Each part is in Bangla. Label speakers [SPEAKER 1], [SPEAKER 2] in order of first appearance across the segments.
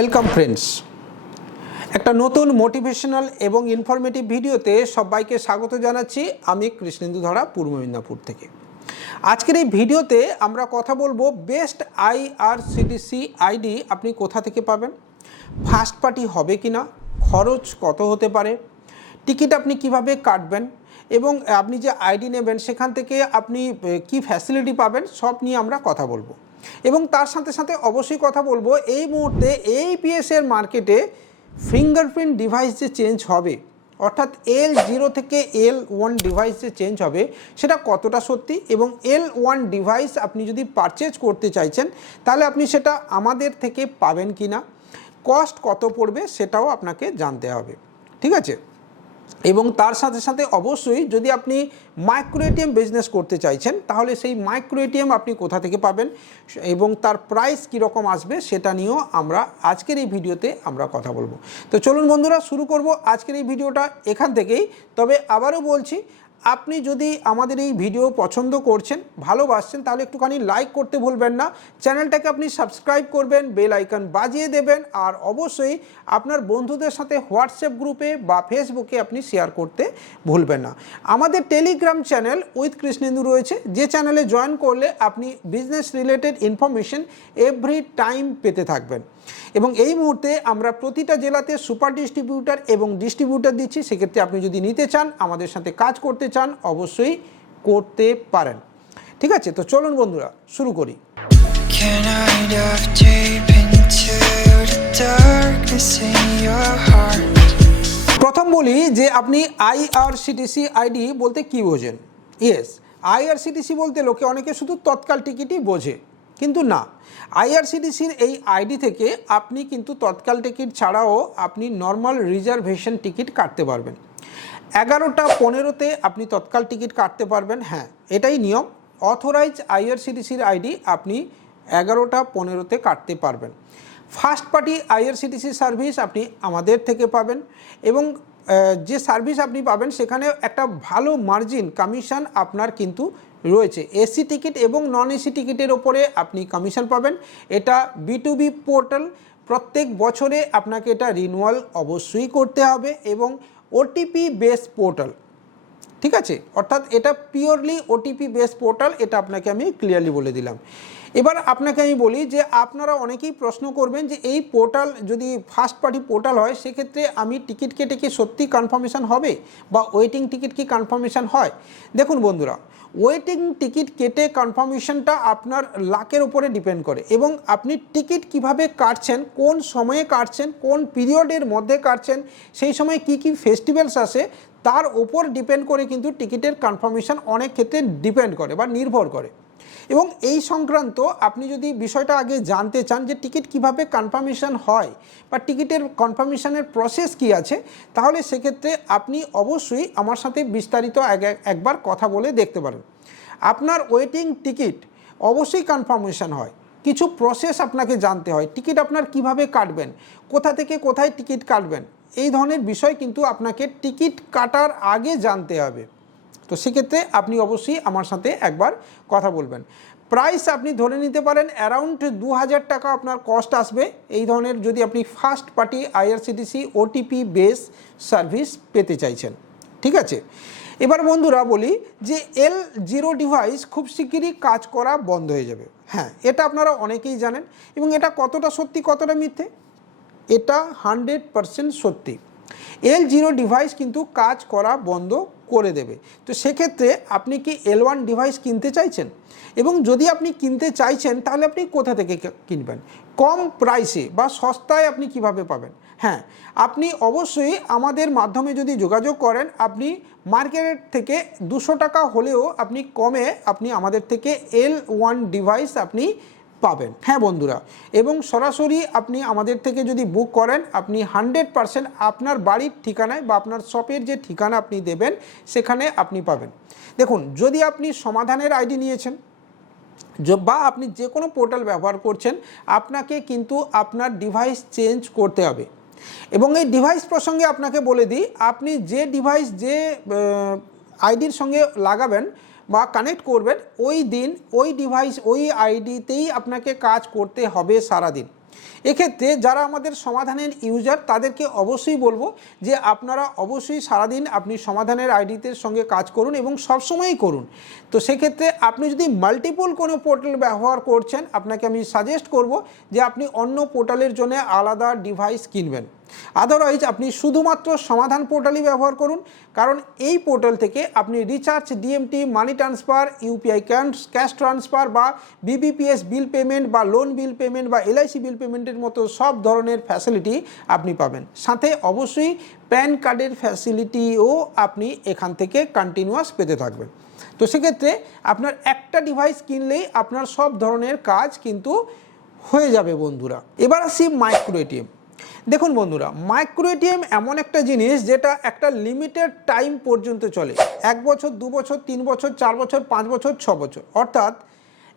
[SPEAKER 1] Welcome friends. একটা নতুন মোটিভেশনাল এবং ইনফরমেটিভ ভিডিওতে সবাইকে স্বাগত জানাচ্ছি আমি কৃষ্ণেন্দু ধরা, পূর্ব মেদিনীপুর থেকে। আজকের এই ভিডিওতে আমরা কথা বলব বেস্ট আইআরসিডিসি আইডি আপনি কোথা থেকে পাবেন, ফার্স্ট পার্টি হবে কি না, খরচ কত হতে পারে, টিকিট আপনি কীভাবে কাটবেন এবং আপনি যে আইডি নেবেন সেখান থেকে আপনি কি ফ্যাসিলিটি পাবেন, সব নিয়ে আমরা কথা বলব। এবং তার সাথে সাথে অবশ্যই কথা বলব, এই মুহূর্তে এই এর মার্কেটে ফিঙ্গারপ্রিন্ট ডিভাইস যে চেঞ্জ হবে, অর্থাৎ এল জিরো থেকে এল ওয়ান ডিভাইস যে চেঞ্জ হবে, সেটা কতটা সত্যি এবং এল ওয়ান ডিভাইস আপনি যদি পারচেজ করতে চাইছেন, তাহলে আপনি সেটা আমাদের থেকে পাবেন কি না কস্ট কত পড়বে সেটাও আপনাকে জানতে হবে, ঠিক আছে? এবং তার সাথে সাথে অবশ্যই যদি আপনি মাইক্রো এটিএম বিজনেস করতে চাইছেন, তাহলে সেই মাইক্রো এটিএম আপনি কোথা থেকে পাবেন এবং তার প্রাইস কীরকম আসবে সেটা নিয়েও আমরা আজকের এই ভিডিওতে আমরা কথা বলব। তো চলুন বন্ধুরা, শুরু করব আজকের এই ভিডিওটা এখান থেকেই। তবে আবারও বলছি আপনি যদি আমাদের এই ভিডিও পছন্দ করছেন, ভালোবাসছেন, তাহলে একটুখানি লাইক করতে ভুলবেন না। চ্যানেলটাকে আপনি সাবস্ক্রাইব করবেন বেল আইকন বাজিয়ে দেবেন, আর অবশ্যই আপনার বন্ধুদের সাথে হোয়াটসঅ্যাপ গ্রুপে বা ফেসবুকে আপনি শেয়ার করতে ভুলবেন না। আমাদের টেলিগ্রাম চ্যানেল উইথ কৃষ্ণেন্দু রয়েছে, যে চ্যানেলে জয়েন করলে আপনি business related information every time পেতে থাকবেন। এবং এই মুহূর্তে আমরা প্রতিটা জেলাতে সুপার ডিস্ট্রিবিউটার এবং ডিস্ট্রিবিউটার দিচ্ছি, সেক্ষেত্রে আপনি যদি নিতে চান, আমাদের সাথে কাজ করতে চান অবশ্যই করতে পারেন। ঠিক আছে? তো চলুন বন্ধুরা শুরু করি? প্রথম বলি যে আপনি আইআরসিটিসি আইডি বলতে কি বোঝেন? ইয়েস আইআরসিটিসি বলতে লোকে অনেকে শুধু তৎকাল টিকিটই বোঝে কিন্তু না। আইআরসিটিসির এই আইডি থেকে আপনি কিন্তু তৎকাল টিকিট ছাড়াও আপনি নর্মাল রিজার্ভেশন টিকিট কাটতে পারবেন। এগারোটা পনেরোতে আপনি তৎকাল টিকিট কাটতে পারবেন হ্যাঁ এটাই নিয়ম। অথরাইজ আইআরসিটিসির আইডি আপনি এগারোটা পনেরোতে কাটতে পারবেন। ফার্স্ট পার্টি আইআরসিটিসি সার্ভিস আপনি আমাদের থেকে পাবেন এবং যে সার্ভিস আপনি পাবেন সেখানে একটা ভালো মার্জিন কমিশন আপনার কিন্তু রয়েছে। এসি টিকিট এবং নন এসি টিকিটের ওপরে আপনি কমিশন পাবেন। এটা বি টু বি পোর্টাল প্রত্যেক বছরে আপনাকে এটা রিনুয়াল অবশ্যই করতে হবে এবং ওটিপি বেস পোর্টাল ঠিক আছে? অর্থাৎ এটা পিওরলি ওটিপি বেস পোর্টাল এটা আপনাকে আমি ক্লিয়ারলি বলে দিলাম। এবার আপনাকে আমি বলি যে আপনারা অনেকেই প্রশ্ন করবেন যে এই পোর্টাল যদি ফার্স্ট পার্টি পোর্টাল হয়, সেক্ষেত্রে আমি টিকিট কেটে কি সত্যি কনফার্মেশন হবে বা ওয়েটিং টিকিট কি কনফার্মেশন হয়? দেখুন বন্ধুরা ওয়েটিং টিকিট কেটে কনফার্মেশনটা আপনার লাকের উপরে ডিপেন্ড করে এবং আপনি টিকিট কীভাবে কাটছেন, কোন সময়ে কাটছেন, কোন পিরিয়ডের মধ্যে কাটছেন, সেই সময় কি কি ফেস্টিভ্যালস আসে, তার ওপর ডিপেন্ড করে কিন্তু টিকিটের কনফার্মেশন অনেক ক্ষেত্রে ডিপেন্ড করে বা নির্ভর করে। এবং এই সংক্রান্ত আপনি যদি বিষয়টা আগে জানতে চান যে টিকিট কীভাবে কনফার্মেশন হয় বা টিকিটের কনফার্মেশনের প্রসেস কি আছে, তাহলে সেক্ষেত্রে আপনি অবশ্যই আমার সাথে বিস্তারিত এক- একবার কথা বলে দেখতে পারেন। আপনার ওয়েটিং টিকিট অবশ্যই কনফার্মেশন হয়। কিছু প্রসেস আপনাকে জানতে হয় টিকিট আপনার কীভাবে কাটবেন, কোথা থেকে কোথায় টিকিট কাটবেন, এই ধরনের বিষয় কিন্তু আপনাকে টিকিট কাটার আগে জানতে হবে। তো সেক্ষেত্রে আপনি অবশ্যই আমার সাথে একবার কথা বলবেন। প্রাইস আপনি ধরে নিতে পারেন অ্যারাউন্ড দু হাজার টাকা আপনার কস্ট আসবে। এই ধরনের যদি আপনি first party IRCTC OTP base service পেতে চাইছেন। ঠিক আছে? এবার বন্ধুরা বলি যে এল জিরো ডিভাইস খুব শিগগিরই কাজ করা বন্ধ হয়ে যাবে। হ্যাঁ এটা আপনারা অনেকেই জানেন এবং এটা কতটা সত্যি কতটা মিথ্যে? এটা হান্ড্রেড পারসেন্ট সত্যি। এল জিরো ডিভাইস কিন্তু কাজ করা বন্ধ করে দেবে। তো সেক্ষেত্রে আপনি কি এল ওয়ান ডিভাইস কিনতে চাইছেন? এবং যদি আপনি কিনতে চাইছেন, তাহলে আপনি কোথা থেকে কিনবেন? কম প্রাইসে বা সস্তায় আপনি কীভাবে পাবেন? হ্যাঁ আপনি অবশ্যই আমাদের মাধ্যমে যদি যোগাযোগ করেন, আপনি মার্কেট থেকে দুশো টাকা হলেও আপনি কমে আপনি আমাদের থেকে এল ওয়ান ডিভাইস আপনি পাবেন। হ্যাঁ বন্ধুরা, এবং সরাসরি আপনি আমাদের থেকে যদি বুক করেন, আপনি হান্ড্রেড পারসেন্ট আপনার বাড়ির ঠিকানায় বা আপনার শপের যে ঠিকানা আপনি দেবেন, সেখানে আপনি পাবেন। দেখুন, যদি আপনি সমাধানের আইডি নিয়েছেন বা আপনি যে কোনো পোর্টাল ব্যবহার করছেন, আপনাকে কিন্তু আপনার ডিভাইস চেঞ্জ করতে হবে। এবং এই ডিভাইস প্রসঙ্গে আপনাকে বলে দিই, আপনি যে ডিভাইস যে আইডির সঙ্গে লাগাবেন বা কানেক্ট করবেন, ওই দিন, ওই ডিভাইস ওই আইডিতেই আপনাকে কাজ করতে হবে সারাদিন। এক্ষেত্রে যারা আমাদের সমাধানের ইউজার তাদেরকে অবশ্যই বলব যে আপনারা অবশ্যই সারাদিন আপনি সমাধানের আইডিতে সঙ্গে কাজ করুন এবং সবসময়ই করুন। তো সেক্ষেত্রে আপনি যদি মাল্টিপল কোনো পোর্টাল ব্যবহার করছেন, আপনাকে আমি সাজেস্ট করব যে আপনি অন্য পোর্টালের জন্য আলাদা ডিভাইস কিনবেন। আদারওয়াইজ আপনি শুধুমাত্র সমাধান পোর্টালই ব্যবহার করুন, কারণ এই পোর্টাল থেকে আপনি recharge DMT money transfer UPI cash transfer বা বিবিপিএস বিল পেমেন্ট বা লোন বিল পেমেন্ট বা এলআইসি বিল পেমেন্টের মতো সব ধরনের ফ্যাসিলিটি আপনি পাবেন। সাথে অবশ্যই প্যান কার্ডের ফ্যাসিলিটিও আপনি এখান থেকে কন্টিনিউয়াস পেতে থাকবেন। তো সেক্ষেত্রে আপনার একটা ডিভাইস কিনলেই আপনার সব ধরনের কাজ কিন্তু হয়ে যাবে বন্ধুরা। এবার আসি মাইক্রো এটিএম দেখুন বন্ধুরা মাইক্রো এটিএম এমন একটা জিনিস যেটা একটা লিমিটেড টাইম পর্যন্ত চলে। এক বছর, দু বছর, তিন বছর, চার বছর, পাঁচ বছর, ছ বছর। অর্থাৎ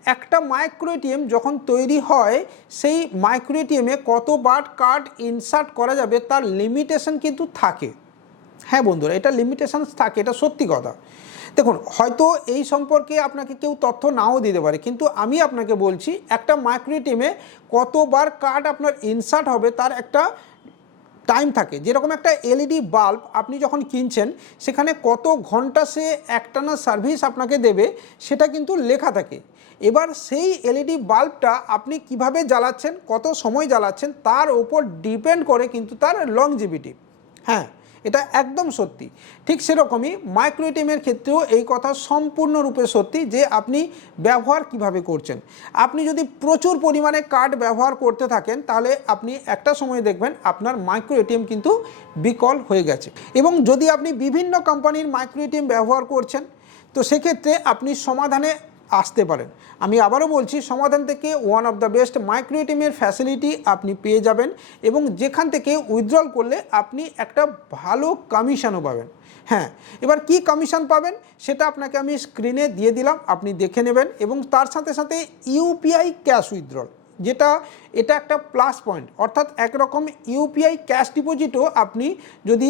[SPEAKER 1] একটা মাইক্রো এটিএম যখন তৈরি হয়, সেই মাইক্রো এটিএমে কতবার কার্ড ইনসার্ট করা যাবে তার লিমিটেশন কিন্তু থাকে। হ্যাঁ বন্ধুরা, এটা লিমিটেশনস থাকে, এটা সত্যি কথা। দেখুন, হয়তো এই সম্পর্কে আপনাকে কেউ তথ্য নাও দিতে পারে, কিন্তু আমি আপনাকে বলছি, একটা মাইক্রো টিমে কতবার কার্ড আপনার ইনসার্ট হবে তার একটা টাইম থাকে। যেরকম একটা এলইডি বাল্ব আপনি যখন কিনছেন, সেখানে কত ঘণ্টা সে একটানা সার্ভিস আপনাকে দেবে, সেটা কিন্তু লেখা থাকে। এবার সেই এলইডি বাল্বটা আপনি কীভাবে জ্বালাচ্ছেন, কত সময় জ্বালাচ্ছেন, তার ওপর ডিপেন্ড করে কিন্তু তার লংজিভিটি হ্যাঁ এটা একদম সত্যি। ঠিক সেরকমই মাইক্রো এটিএমের ক্ষেত্রেও এই কথা সম্পূর্ণরূপে সত্যি যে আপনি ব্যবহার কীভাবে করছেন। আপনি যদি প্রচুর পরিমাণে কার্ড ব্যবহার করতে থাকেন, তাহলে আপনি একটা সময় দেখবেন আপনার মাইক্রো এটিএম কিন্তু বিকল হয়ে গেছে। এবং যদি আপনি বিভিন্ন কোম্পানির মাইক্রো এটিএম ব্যবহার করছেন, তো সেক্ষেত্রে আপনি সমাধানে আসতে পারেন। আমি আবারও বলছি, সমাধান থেকে one of the best micro এটিএমের ফ্যাসিলিটি আপনি পেয়ে যাবেন এবং যেখান থেকে উইথড্রল করলে আপনি একটা ভালো কমিশনও পাবেন। হ্যাঁ এবার কি কমিশন পাবেন সেটা আপনাকে আমি স্ক্রিনে দিয়ে দিলাম, আপনি দেখে নেবেন এবং তার সাথে সাথে ইউপিআই ক্যাশ উইথড্রল যেটা, এটা একটা প্লাস পয়েন্ট অর্থাৎ একরকম ইউপিআই ক্যাশ ডিপোজিটও আপনি যদি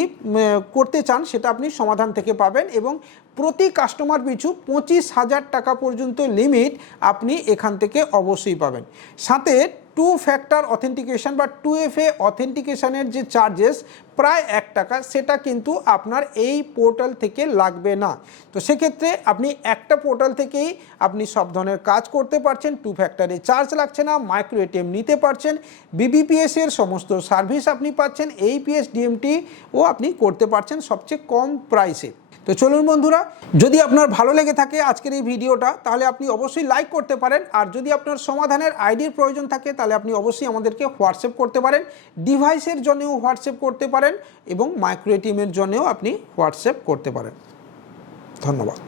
[SPEAKER 1] করতে চান, সেটা আপনি সমাধান থেকে পাবেন এবং প্রতি কাস্টমার পিছু পঁচিশ হাজার টাকা পর্যন্ত লিমিট আপনি এখান থেকে অবশ্যই পাবেন। সাথে টু ফ্যাক্টর অথেন্টিকেশন বা টু এফ এ অথেন্টিকেশনের যে চার্জেস প্রায় এক টাকা, সেটা কিন্তু আপনার এই পোর্টাল থেকে লাগবে না। তো সেক্ষেত্রে আপনি একটা পোর্টাল থেকেই আপনি সব ধরনের কাজ করতে পারছেন টু ফ্যাক্টরে চার্জ লাগছে না মাইক্রো এটিএম নিতে পারছেন বিবিপিএস এর সমস্ত সার্ভিস আপনি পাচ্ছেন এইপিএস ডিএমটি ও আপনি করতে পারছেন সবচেয়ে কম প্রাইসে তো চলুন বন্ধুরা, যদি আপনার ভালো লেগে থাকে আজকের এই ভিডিওটা, তাহলে আপনি অবশ্যই লাইক করতে পারেন। আর যদি আপনার সমাধানের আইডির প্রয়োজন থাকে, তাহলে আপনি অবশ্যই আমাদেরকে হোয়াটসঅ্যাপ করতে পারেন। ডিভাইসের জন্যেও হোয়াটসঅ্যাপ করতে পারেন এবং মাইক্রো এটিএমের জন্যেও আপনি হোয়াটসঅ্যাপ করতে পারেন। ধন্যবাদ।